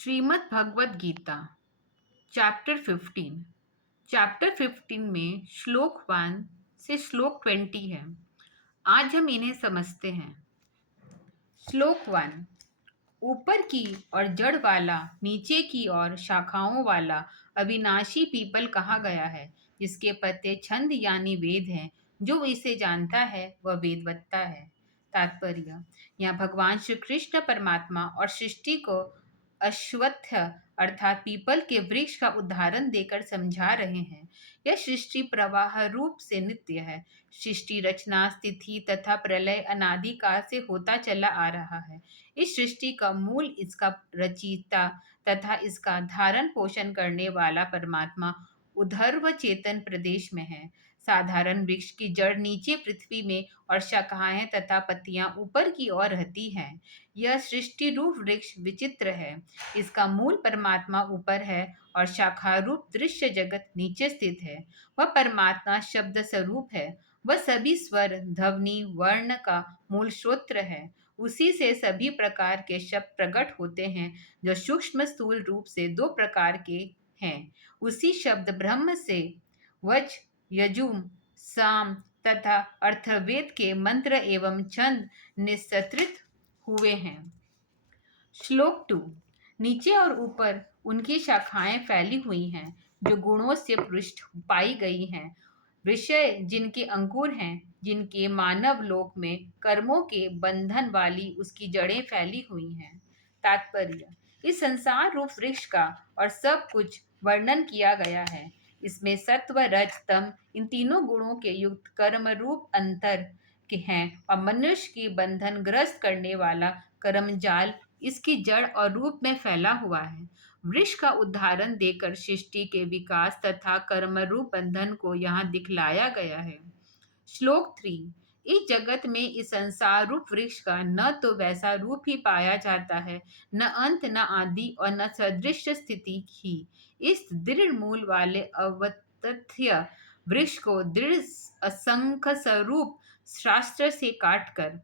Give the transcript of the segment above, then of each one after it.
Shrimad Bhagavad Gita chapter 15 में श्लोक 1 से श्लोक 20 है। आज हम इन्हें समझते हैं। श्लोक 1। ऊपर की और जड़ वाला, नीचे की और शाखाओं वाला अविनाशी पीपल कहा गया है, जिसके पत्ते छंद यानी वेद हैं। जो इसे जानता है वह वेदवत्ता है। तात्पर्य: यहाँ भगवान श्री कृष्ण परमात्मा और सृष्टि को अश्वत्थ अर्थात पीपल के वृक्ष का उदाहरण देकर समझा रहे हैं। यह सृष्टि प्रवाह रूप से नित्य है। सृष्टि रचना, स्थिति तथा प्रलय अनादि काल से होता चला आ रहा है। इस सृष्टि का मूल इसका रचयिता तथा इसका धारण पोषण करने वाला परमात्मा ऊर्ध्व चेतन प्रदेश में है। साधारण वृक्ष की जड़ नीचे पृथ्वी में और शाखाएं तथा पत्तियां ऊपर की ओर रहती हैं। यह सृष्टि रूप वृक्ष विचित्र है। इसका मूल परमात्मा ऊपर है और शाखा रूप दृश्य जगत नीचे स्थित है। वह परमात्मा शब्द स्वरूप है। वह सभी स्वर, ध्वनि, वर्ण का मूल स्रोत है। उसी से सभी प्रकार के शब्द प्रकट होते हैं, जो सूक्ष्म स्थूल रूप से दो प्रकार के हैं। उसी शब्द ब्रह्म से वच, यजुम, साम तथा अर्थवेद के मंत्र एवं छंद निस्सृत हुए हैं। श्लोक 2। नीचे और ऊपर उनकी शाखाएं फैली हुई हैं, जो गुणों से पृष्ठ पाई गई हैं। विषय जिनके अंकुर हैं, जिनके मानव लोक में कर्मों के बंधन वाली उसकी जड़ें फैली हुई हैं। तात्पर्य: इस संसार रूप वृक्ष का और सब कुछ वर्णन किया गया है। इसमें सत्व, रज, तम इन तीनों गुणों के युक्त कर्म रूप अंतर के हैं और मनुष्य की बंधन ग्रस्त करने वाला कर्म जाल इसकी जड़ और रूप में फैला हुआ है। वृक्ष का उदाहरण देकर सृष्टि के विकास तथा कर्म रूप बंधन को यहाँ दिखलाया गया है। श्लोक 3। इस जगत में इस संसार रूप वृक्ष का न तो वैसा रूप ही पाया जाता है, न अंत, न आदि और न सदृश स्थिति ही। इस दृढ़ मूल वाले अवतथ्य वृक्ष को दृढ़ असंख्य स्वरूप शास्त्र से काटकर।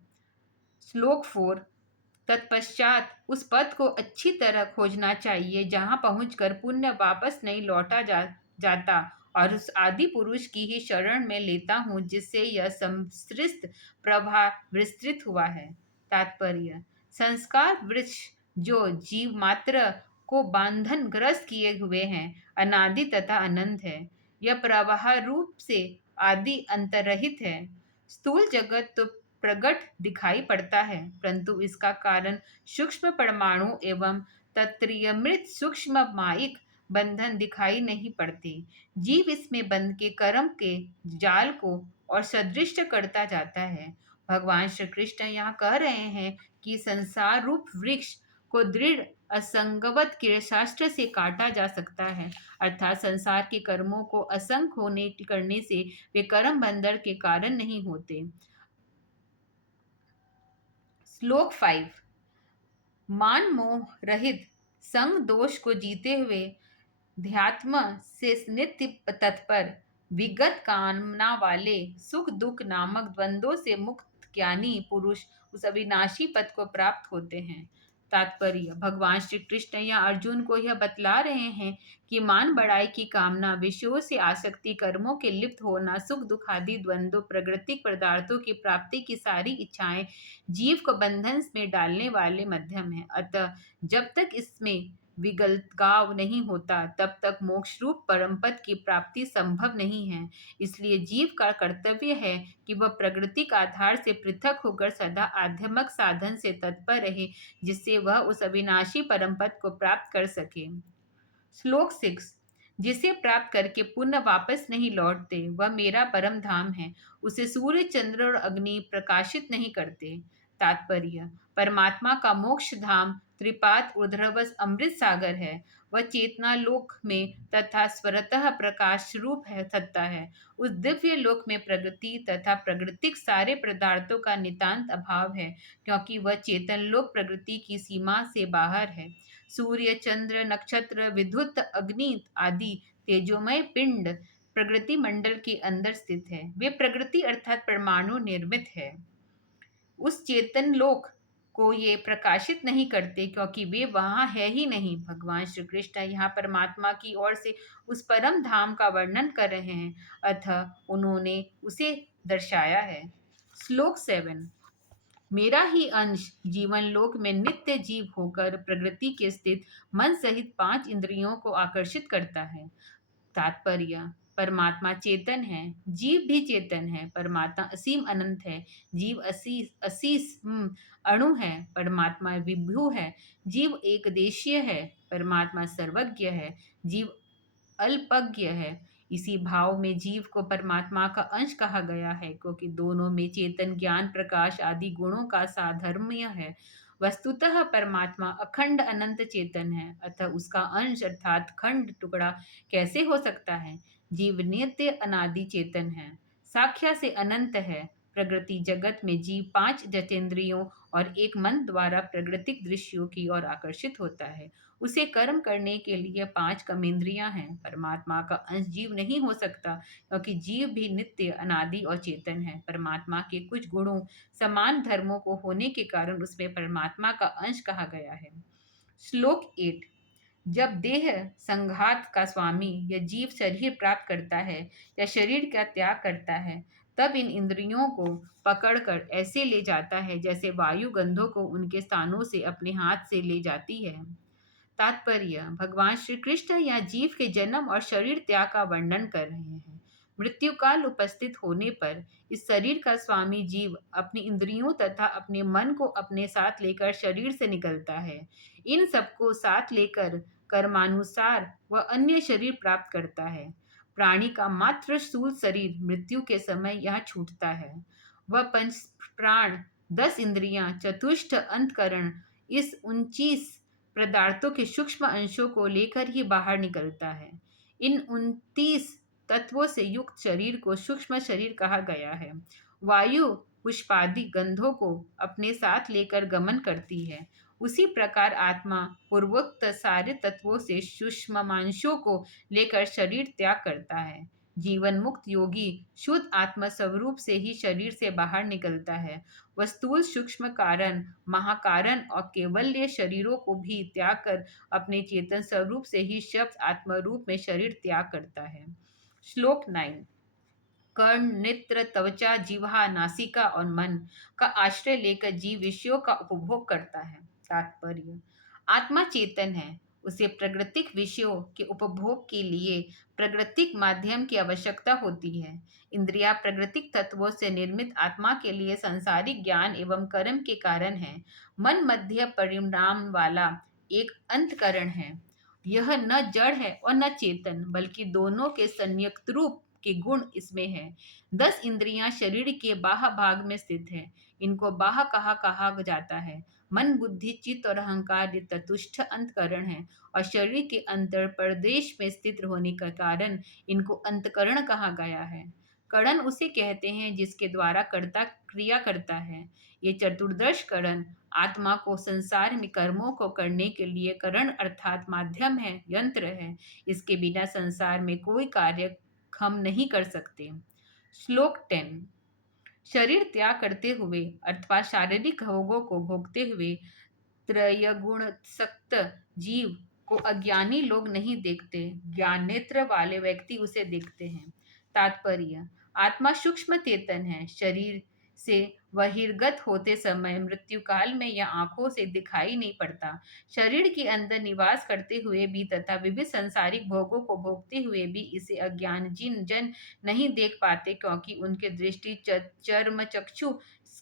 श्लोक 4। तत्पश्चात उस पद को अच्छी तरह खोजना चाहिए, जहाँ पहुंचकर पुण्य वापस नहीं लौटा जाता, और उस आदि पुरुष की ही शरण में लेता हूँ, जिससे यह संसृष्ट प्रभा विस्तृत हुआ है। तात्पर्य: संस्कार वृक्ष जो जीव मात्र को बंधन ग्रस्त किए हुए हैं, अनादि तथा अनंत है। यह प्रवाह रूप से आदि अंतरहित है। स्थूल जगत तो प्रगट दिखाई पड़ता है, परंतु इसका कारण सूक्ष्म परमाणु एवं तत्रियमृत सूक्ष्म माइक बंधन दिखाई नहीं पड़ते। जीव इसमें बंध के कर्म के जाल को और सदृश करता जाता है। भगवान श्री कृष्ण यहाँ कह रहे हैं कि संसार रूप वृक्ष को दृढ़ असंगवत के शास्त्र से काटा जा सकता है, अर्थात संसार के कर्मों को असंग होने करने से वे कर्म बंधन के कारण नहीं होते। श्लोक 5। मान मोह रहित संग दोष को जीते हुए ध्यात्म से नित्य तत्पर, विगत कामना वाले, सुख दुख नामक द्वंद्वों से मुक्त ज्ञानी पुरुष उस अविनाशी पद को प्राप्त होते हैं। तात्पर्य: भगवान श्री कृष्ण या अर्जुन को यह बतला रहे हैं कि मान बढ़ाई की कामना, विषयों से आसक्ति, कर्मों के लिप्त होना, सुख दुख आदि द्वंद्व, प्राकृतिक पदार्थों की प्राप्ति की सारी इच्छाएं जीव को बंधन में डालने वाले माध्यम है। अतः जब तक इसमें विगलगाव नहीं होता, तब तक मोक्ष रूप परम पद की प्राप्ति संभव नहीं है। इसलिए जीव का कर्तव्य है कि वह प्राकृतिक आधार से पृथक होकर सदा आध्यात्मिक साधन से तत्पर रहे, जिससे वह उस अविनाशी परम पद को प्राप्त कर सके। श्लोक 6। जिसे प्राप्त करके पुनः वापस नहीं लौटते, वह मेरा परम धाम है। उसे सूर्य, चंद्र और अग्नि प्रकाशित नहीं करते। तात्पर्य: परमात्मा का मोक्ष धाम त्रिपाद ऊर्ध्वस अमृत सागर है। वह चेतना लोक में तथा स्वरतः प्रकाश रूप है सत्ता है। उस दिव्य लोक में प्रगति तथा प्राकृतिक सारे पदार्थों का नितांत अभाव है, क्योंकि वह चेतन लोक प्रकृति की सीमा से बाहर है। सूर्य, चंद्र, नक्षत्र, विद्युत, अग्नि आदि तेजोमय पिंड प्रकृति मंडल के अंदर स्थित है। वे प्रकृति अर्थात परमाणु निर्मित है। उस चेतन लोक को ये प्रकाशित नहीं करते, क्योंकि वे वहाँ है ही नहीं। भगवान श्री कृष्ण यहाँ परमात्मा की ओर से उस परम धाम का वर्णन कर रहे हैं, अतः उन्होंने उसे दर्शाया है। श्लोक 7। मेरा ही अंश जीवन लोक में नित्य जीव होकर प्रकृति के स्थित मन सहित 5 इंद्रियों को आकर्षित करता है। तात्पर्य: परमात्मा चेतन है, जीव भी चेतन है। परमात्मा असीम अनंत है, जीव असीस असीस अणु है। परमात्मा विभु है, जीव एक देशीय है। परमात्मा सर्वज्ञ है, जीव अल्पज्ञ है। इसी भाव में जीव को परमात्मा का अंश कहा गया है, क्योंकि दोनों में चेतन, ज्ञान, प्रकाश आदि गुणों का साधर्म्य है। वस्तुतः परमात्मा अखंड अनंत चेतन है, अतः उसका अंश अर्थात खंड टुकड़ा कैसे हो सकता है? जीव नित्य अनादि चेतन है, साख्या से अनंत है। प्रकृति जगत में जीव 5 जचेंद्रियों और एक मन द्वारा प्राकृतिक दृश्यों की ओर आकर्षित होता है। उसे कर्म करने के लिए 5 कर्मेंद्रियां हैं। परमात्मा का अंश जीव नहीं हो सकता, क्योंकि जीव भी नित्य, अनादि और चेतन है। परमात्मा के कुछ गुणों, समान धर्मों को होने के कारण उसमें परमात्मा का अंश कहा गया है। श्लोक 8। जब देह संघात का स्वामी या जीव शरीर प्राप्त करता है या शरीर का त्याग करता है, तब इन इंद्रियों को पकड़कर ऐसे ले जाता है जैसे वायु गंधों को उनके स्थानों से अपने हाथ से ले जाती है। तात्पर्य: भगवान श्री कृष्ण या जीव के जन्म और शरीर त्याग का वर्णन कर रहे हैं। मृत्यु काल उपस्थित होने पर इस शरीर का स्वामी जीव अपनी इंद्रियों तथा अपने मन को अपने साथ लेकर शरीर से निकलता है। इन सबको साथ लेकर कर्मानुसार वह अन्य शरीर प्राप्त करता है। प्राणी का मात्र स्थूल शरीर मृत्यु के समय यह छूटता है। वह पंच प्राण, 10 इंद्रियां, चतुष्ट अंतकरण इस 29 पदार्थों के सूक्ष्म अंशों को लेकर ही बाहर निकलता है। इन 29 तत्वों से युक्त शरीर को सूक्ष्म शरीर कहा गया है। वायु पुष्पादि गंधों को अपने साथ लेकर गमन करती है। उसी प्रकार आत्मा पूर्वोक्त सारे तत्वों से सूक्ष्मांशों को लेकर शरीर त्याग करता है। जीवन मुक्त योगी शुद्ध आत्म स्वरूप से ही शरीर से बाहर निकलता है। वह स्थूल, सूक्ष्म कारण, महाकारण और केवल्य शरीरों को भी त्याग कर अपने चेतन स्वरूप से ही शब्द आत्म रूप में शरीर त्याग करता है। श्लोक 9। कर्ण, नेत्र, त्वचा, जिह्वा, नासिका और मन का आश्रय लेकर जीव विषयों का उपभोग करता है। तात्पर्य: आत्मा चेतन है, उसे प्राकृतिक विषयों के उपभोग के लिए प्राकृतिक माध्यम की आवश्यकता होती है। इंद्रियां प्राकृतिक तत्वों से निर्मित आत्मा के लिए सांसारिक ज्ञान एवं कर्म के कारण है। मन मध्य परिणाम वाला एक अंतकरण है। यह न जड़ है और न चेतन, बल्कि दोनों के संयुक्त रूप के गुण इसमें है। 10 इंद्रियां शरीर के बाह्य भाग में स्थित है। इनको बाह्य कहा जाता है। मन, बुद्धि, चित्त और अहंकार ये चतुष्ट अंतकरण है और शरीर के अंतर प्रदेश में स्थित होने के कारण इनको अंतकरण कहा गया है। करण उसे कहते हैं जिसके द्वारा कर्ता क्रिया करता है। ये चतुर्दश करण आत्मा को संसार में कर्मों को करने के लिए करण अर्थात माध्यम है, यंत्र है। इसके बिना संसार में कोई कार्य हम नहीं कर सकते। श्लोक 10। शरीर त्याग करते हुए अथवा शारीरिक भोगों को भोगते हुए त्रयगुण सक्त जीव को अज्ञानी लोग नहीं देखते, ज्ञान नेत्र वाले व्यक्ति उसे देखते हैं। तात्पर्य: आत्मा सूक्ष्म चेतन है। शरीर से बहिर्गत होते समय मृत्यु काल में यह आंखों से दिखाई नहीं पड़ता। शरीर के अंदर निवास करते हुए भी तथा विविध सांसारिक भोगों को भोगते हुए भी इसे अज्ञान जन नहीं देख पाते, क्योंकि उनकी दृष्टि चर्म चक्षु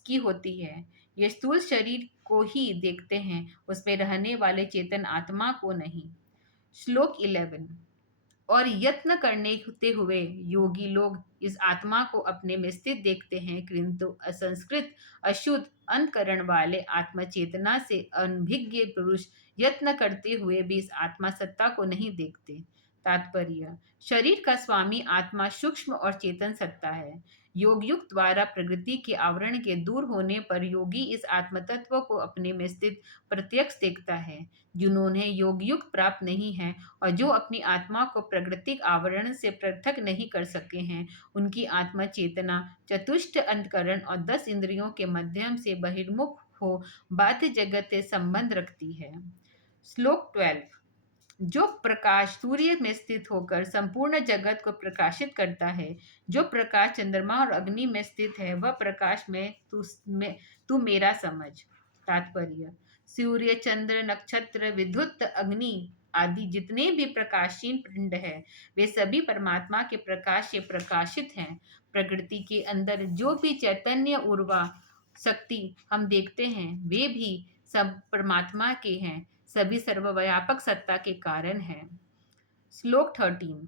की होती है। ये स्थूल शरीर को ही देखते हैं, उसमें रहने वाले चेतन आत्मा को नहीं। श्लोक 11। और यत्न करते हुए योगी लोग इस आत्मा को अपने में स्थित देखते हैं, किंतु असंस्कृत, अशुद्ध अंतकरण वाले आत्म चेतना से अनभिज्ञ पुरुष यत्न करते हुए भी इस आत्मा सत्ता को नहीं देखते। तात्पर्य: शरीर का स्वामी आत्मा सूक्ष्म और चेतन सत्ता है। योग युक्त द्वारा प्रकृति के आवरण के दूर होने पर योगी इस आत्म तत्व को अपने में स्थित प्रत्यक्ष देखता है। जिन्होंने योग युक्त प्राप्त नहीं है और जो अपनी आत्मा को प्राकृतिक आवरण से पृथक नहीं कर सके हैं, उनकी आत्मा चेतना चतुष्ट अंतकरण और 10 इंद्रियों के माध्यम से बहिर्मुख हो बाध्य जगत से संबंध रखती है। श्लोक 12। जो प्रकाश सूर्य में स्थित होकर संपूर्ण जगत को प्रकाशित करता है, जो प्रकाश चंद्रमा और अग्नि में स्थित है, वह प्रकाश तू मेरा समझ। तात्पर्य। सूर्य, चंद्र, नक्षत्र, विद्युत, अग्नि आदि जितने भी प्रकाशीन पिंड है, वे सभी परमात्मा के प्रकाश से प्रकाशित हैं। प्रकृति के अंदर जो भी चैतन्य ऊर्जा शक्ति हम देखते हैं, वे भी सब परमात्मा के हैं, सभी सर्वव्यापक सत्ता के कारण है। श्लोक 13।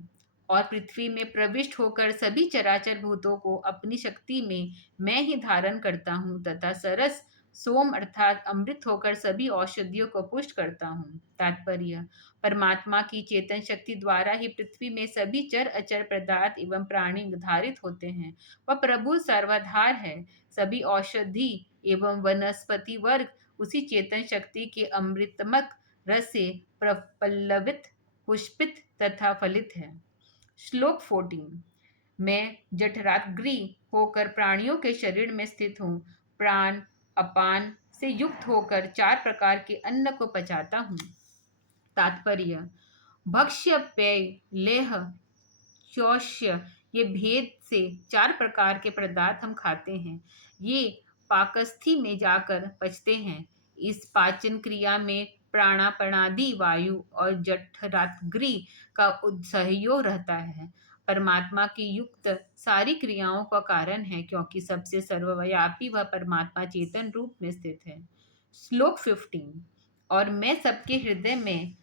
और पृथ्वी में प्रविष्ट होकर सभी चराचर भूतों को अपनी शक्ति में मैं ही धारण करता हूँ तथा सरस सोम अर्थात अमृत होकर सभी औषधियों को पुष्ट करता हूँ। तात्पर्य। परमात्मा की चेतन शक्ति द्वारा ही पृथ्वी में सभी चर अचर पदार्थ एवं प्राणी धारित होते हैं। वह प्रभु सर्वाधार है। सभी औषधि एवं वनस्पति वर्ग उसी चेतन शक्ति के अमृतमक रस से प्रपल्लवित, पुष्पित तथा फलित है। श्लोक 14। मैं जठराग्नि होकर प्राणियों के शरीर में स्थित हूँ। प्राण अपान से युक्त होकर 4 प्रकार के अन्न को पचाता हूँ। तात्पर्य। भक्ष्य, पेय, लेह, चौष्य ये भेद से 4 प्रकार के पदार्थ हम खाते हैं। ये पाकस्थी में जाकर पचते हैं। इस पाचन क्रिया में प्राणापणादि वायु और जठराग्नि का सहयोग रहता है। परमात्मा की युक्त सारी क्रियाओं का कारण है, क्योंकि सबसे सर्वव्यापी वह परमात्मा चेतन रूप में स्थित है। श्लोक 15। और मैं सबके हृदय में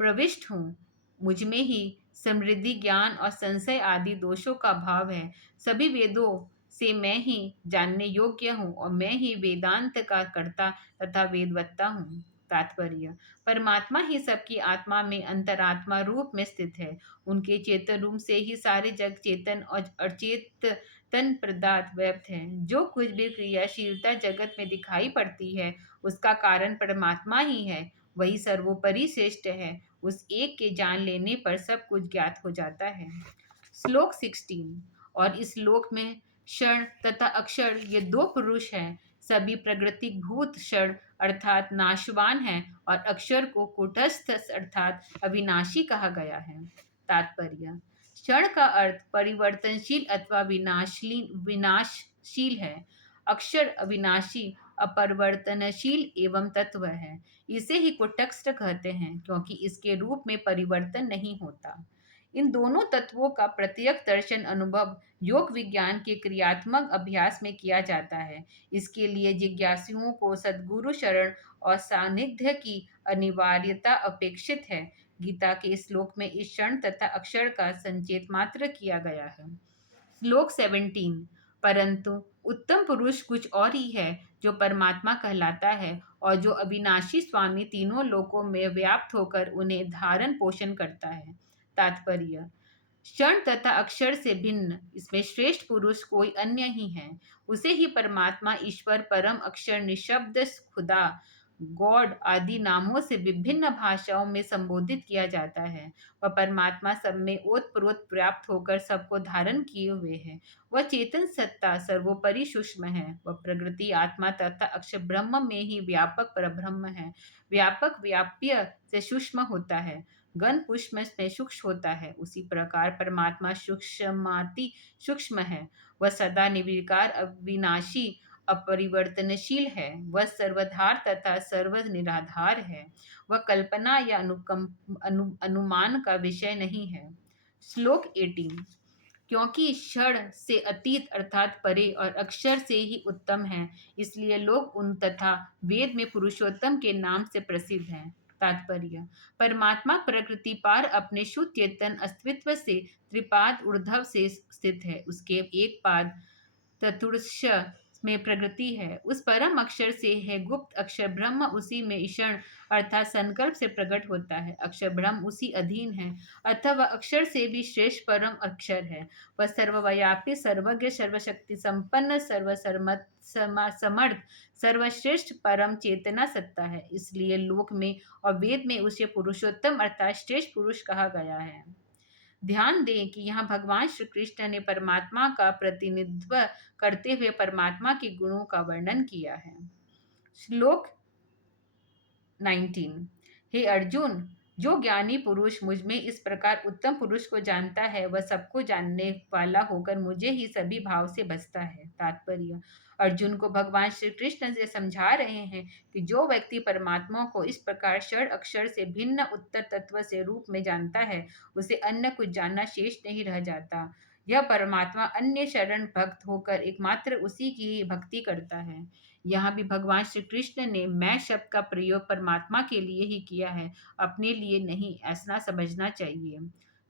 प्रविष्ट हूँ। मुझ में ही समृद्धि, ज्ञान और संशय आदि दोषों का भाव है। सभी वेदों से मैं ही जानने योग्य हूँ और मैं ही वेदांत का कर्ता तथा वेदवत्ता हूँ। तात्पर्य। परमात्मा ही सबकी आत्मा में अंतरात्मा रूप में स्थित है। उनके चेतन रूप से ही सारे जग चेतन और अचेतन पदार्थ व्यक्त है। जो कुछ भी क्रियाशीलता जगत में दिखाई पड़ती है, उसका कारण परमात्मा ही है। वही सर्वोपरि श्रेष्ठ है। उस एक के जान लेने पर सब कुछ ज्ञात हो जाता है। श्लोक 16। और इस श्लोक में क्षण तथा अक्षर ये 2 पुरुष हैं। सभी प्राकृतिक भूत क्षण अर्थात नाशवान है और अक्षर को कूटस्थ अर्थात अविनाशी कहा गया है। तात्पर्य। क्षण का अर्थ परिवर्तनशील अथवा विनाशशील है। अक्षर अविनाशी, अपरिवर्तनशील एवं तत्व है। इसे ही कुटस्थ कहते हैं, क्योंकि इसके रूप में परिवर्तन नहीं होता। इन दोनों तत्वों का प्रत्यक्ष दर्शन अनुभव योग विज्ञान के क्रियात्मक अभ्यास में किया जाता है। इसके लिए जिज्ञासुओं को सद्गुरु शरण और सानिध्य की अनिवार्यता अपेक्षित है। गीता के श्लोक में इस क्षण तथा अक्षर का संचेत मात्र किया गया है। श्लोक 17। परंतु उत्तम पुरुष कुछ और ही है, जो परमात्मा कहलाता है और जो अविनाशी स्वामी तीनों लोकों में व्याप्त होकर उन्हें धारण पोषण करता है। तात्पर्य। क्षण तथा अक्षर से भिन्न इसमें श्रेष्ठ पुरुष कोई अन्य ही है। उसे ही परमात्मा, ईश्वर, परम अक्षर, निशब्द, खुदा, गॉड आदि नामों से विभिन्न भाषाओं में संबोधित किया जाता है। वह परमात्मा सब में ओतप्रोत व्याप्त होकर सबको धारण किए हुए है। वह चेतन सत्ता सर्वोपरि सूक्ष्म है। वह प्रकृति, आत्मा तथा अक्षर ब्रह्म में ही व्यापक परब्रह्म है। व्यापक व्याप्य से सूक्ष्म होता है, गण पुष्प में सूक्ष्म होता है। उसी प्रकार परमात्मा सूक्ष्माति सूक्ष्म है। वह सदा निर्विकार, अविनाशी, अपरिवर्तनशील है। वह सर्वधार तथा सर्व निराधार है। वह कल्पना या अनुमान का विषय नहीं है। श्लोक 18। क्योंकि क्षण से अतीत अर्थात परे और अक्षर से ही उत्तम है, इसलिए लोग उन तथा वेद में पुरुषोत्तम के नाम से प्रसिद्ध हैं। तात्पर्य। परमात्मा प्रकृति पार अपने शुद्ध चेतन अस्तित्व से त्रिपाद ऊर्ध्व से स्थित है। उसके एक पाद चतुर्श में प्रकृति है। उस परम अक्षर से है गुप्त अक्षर ब्रह्म, उसी में ईशण अर्थात संकल्प से प्रकट होता है। अक्षर ब्रह्म उसी अधीन है, अतः वह अक्षर से भी श्रेष्ठ परम अक्षर है। वह सर्वव्यापी, सर्वज्ञ, सर्वशक्ति संपन्न, समर्थ, सर्वश्रेष्ठ परम चेतना सत्ता है। इसलिए लोक में और वेद में उसे पुरुषोत्तम अर्थात श्रेष्ठ पुरुष कहा गया है। ध्यान दें कि यहाँ भगवान श्री कृष्ण ने परमात्मा का प्रतिनिधित्व करते हुए परमात्मा के गुणों का वर्णन किया है। श्लोक 19। हे अर्जुन, जो ज्ञानी पुरुष मुझ में इस प्रकार उत्तम पुरुष को जानता है, वह सबको जानने वाला होकर मुझे ही सभी भाव से बसता है। तात्पर्य: अर्जुन को भगवान श्री कृष्ण से समझा रहे हैं कि जो व्यक्ति परमात्मा को इस प्रकार क्षर अक्षर से भिन्न उत्तर तत्व से रूप में जानता है, उसे अन्य कुछ जानना शेष नहीं रह जाता। यह परमात्मा अन्य शरण भक्त होकर एकमात्र उसी की ही भक्ति करता है। यहाँ भी भगवान श्री कृष्ण ने मैं शब्द का प्रयोग परमात्मा के लिए ही किया है, अपने लिए नहीं, ऐसा समझना चाहिए।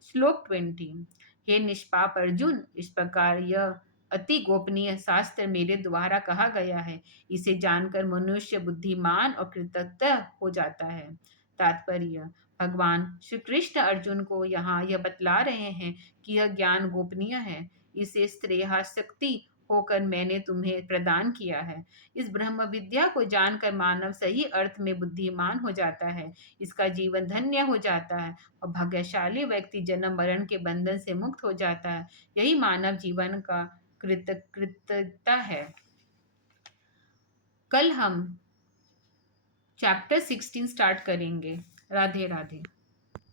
श्लोक 20। हे निष्पाप अर्जुन, इस प्रकार यह अति गोपनीय शास्त्र मेरे द्वारा कहा गया है। इसे जानकर मनुष्य बुद्धिमान और कृतज्ञ हो जाता है। तात्पर्य: भगवान श्री कृष्ण अर्जुन को यहाँ यह बतला रहे हैं कि यह ज्ञान गोपनीय है। इसे श्रेयासक्ति होकर मैंने तुम्हें प्रदान किया है। इस ब्रह्म विद्या को जानकर मानव सही अर्थ में बुद्धिमान हो जाता है, इसका जीवन धन्य हो जाता है और भाग्यशाली व्यक्ति जन्म मरण के बंधन से मुक्त हो जाता है। यही मानव जीवन का कृतज्ञता है। कल हम चैप्टर 16 स्टार्ट करेंगे। राधे राधे।